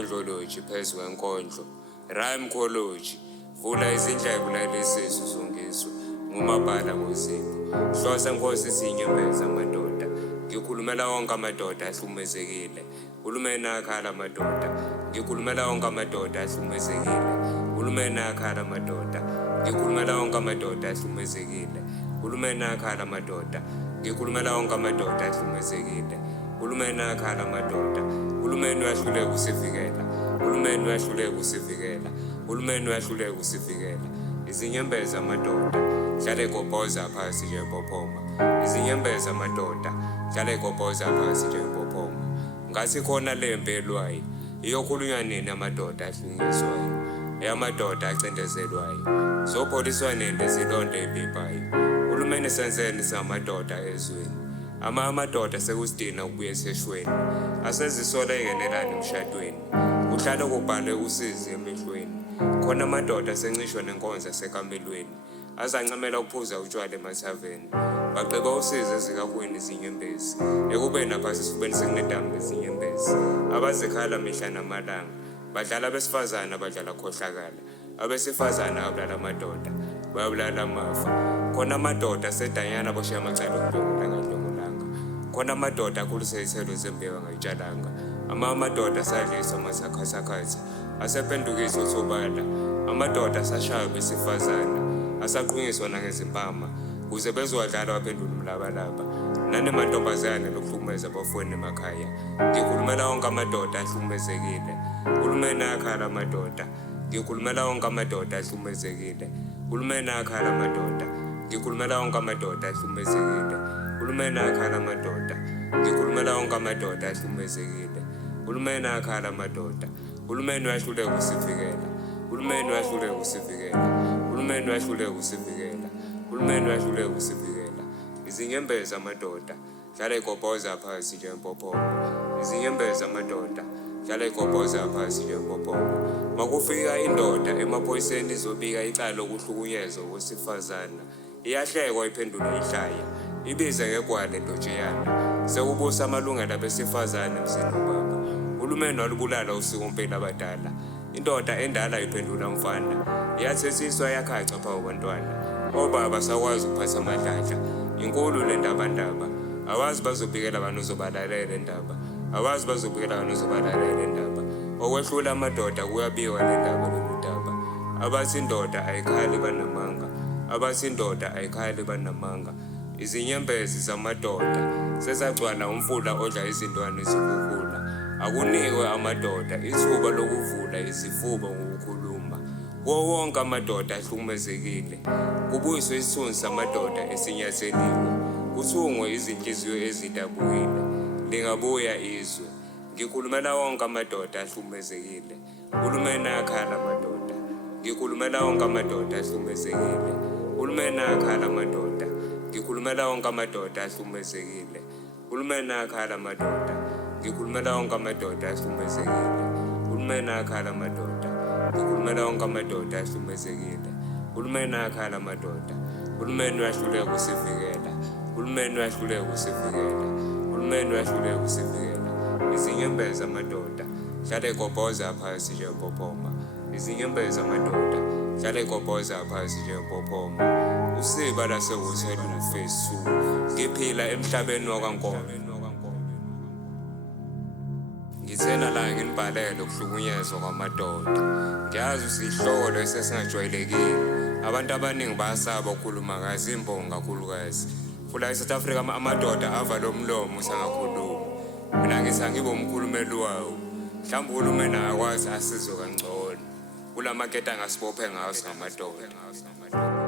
inkondlology phezu kwenkondlo, rhymecology, vula izindlebe lalesisu zongiswe, ngumabhala ngozipho, hlosa Nkosi isinyembeza amadoda, ngikhulumela wonke amadoda ahlumezekile, hulumeni akhala amadoda, ngikhulumela wonke amadoda ahlumezekile, hulumeni akhala amadoda, ngikhulumela wonke amadoda ahlumezekile, hulumeni akhala amadoda, ngikhulumela wonke amadoda ahlumezekile, hulumeni akhala amadoda, hulumeni uyahluleka usivikela, hulumeni uyahluleka usivikela, hulumeni uyahluleka usivikela, izinyembeza amadoda, hlale gobhoza phasi njengophoma, izinyembeza amadoda, hlale gobhoza phasi njengophoma, ngathi khona lempi elwayo, iyokhulunywa nini amadoda ahlungiswayo, eyamadoda acendezelwayo, zopholiswa nini zilonde ebhibhayo, hulumeni senzeni samadoda ezweni, amadoda sekusidina ukubuya eseshweni, asezisola engenelani emshadweni, kuhlale kubhalwe usizi emehlweni, khona amadoda sencishwe nenkonzo esekamelweni, azancamela ukuphuza utshwala emathaveni, bagqiba usizi ezikahweni izinyembezi, ekubeni naphasi esifubeni sekunedambu lezinyembezi, abazikhala mihla namalanga, badlala abesifazane abadlala khohlakala, abesifazane abulala amadoda, bayabulala amafa, khona amadoda sedanyana boshiya amacala okudlongolanga, khona amadoda akhulisa izithelo zembewu angayitshalanga, amadoda asadliswa amasakhasakhatha, asephendukiswa uthobala, amadoda asashaya besifazane, asaqhunyiswa nangezimpama, kuze bezowadlala waphendula umlabalaba, nanemantombazane lokuhlukumeza abafowenu emakhaya, ngikhulumela wonke amadoda ahlukumezekile, hulumeni akhala amadoda, ngikhulumela wonke amadoda ahlukumezekile, hulumeni akhala amadoda, ngikhulumela wonke amadoda ahlukumezekile, hulumeni akhala amadoda, ngikhulumela wonke amadoda ahlukumezekile, hulumeni akhala amadoda, hulumeni uyahluleka usivikela, hulumeni uyahluleka usivikela, hulumeni uyahluleka usivikela, hulumeni uyahluleka usivikela, izinyembeza amadoda, hlale igobhoza phasi njengophoma, izinyembeza amadoda, hlale igobhoza phasi njengophoma, makufika indoda emaphoyiseni izobika icala lokuhlukunyezwa kwesifazana, iyahlekwa iphendule ihlaya, ibize ngegwala endojeyana, sekubusa amalungelo abesifazane emzini ubaba, hulumeni walubulala usikompeli abadala, indoda endala iphendula mfana, iyathethiswa yakhaca pha abantwana, obaba sakwazi ukuphatha amadladla, inkulu le ndabandaba, awazi bazobikela abantu uzobalalela indaba, awazi bazobikela abantu uzobalalela indaba, okwehlula amadoda kuyabiwa le ndaba loludaba, abathi indoda ayikhali banamanga, abathi indoda ayikhali banamanga, izinyembezi zamadoda sezagcwala umfula odla izindwane ezikhukhula, akunikwe amadoda ithuba lokuvula izifuba ngokukhuluma, kuwo wonke amadoda ahlukumezekile, kubuyiswe isithunzi samadoda esinyatheliwe, kuthungwe izinhliziyo ezidabukile, lingabuya izwe, ngikhulumela wonke amadoda ahlukumezekile, hulumeni akhala amadoda, ngikhulumela wonke amadoda ahlukumezekile, hulumeni akhala amadoda, ngikhulumela wonke amadoda ahlukumezekile, hulumeni akhala amadoda, ngikhulumela wonke amadoda ahlukumezekile, hulumeni akhala amadoda, ngikhulumela wonke amadoda ahlukumezekile, hulumeni akhala amadoda, hulumeni uyahluleka usivikela, hulumeni uyahluleka usivikela, hulumeni uyahluleka usivikela, izinyembeza amadoda, hlale igobhoza phasi njengophoma, izinyembeza amadoda, hlale igobhoza phasi njengophoma, usiba lasewuthela umfesu, ngiphila emhlabeni wakaNkomo, ngithena la nginibhalele ukuhlukunyezwa kwamadoda, ngiyazi usihloko lesesingajwayelekile, abantu abaningi bayasaba ukukhuluma ngazi imbongi kakhulukazi, fula eSouth Africa amadoda avala umlomo usangakhulumi, mina ngithi angibe umkhulumeli wawo, mhlawumbe uhulumeni akwazi asizo kangcono, kulamaketa angasibophe ngawo singamadoda.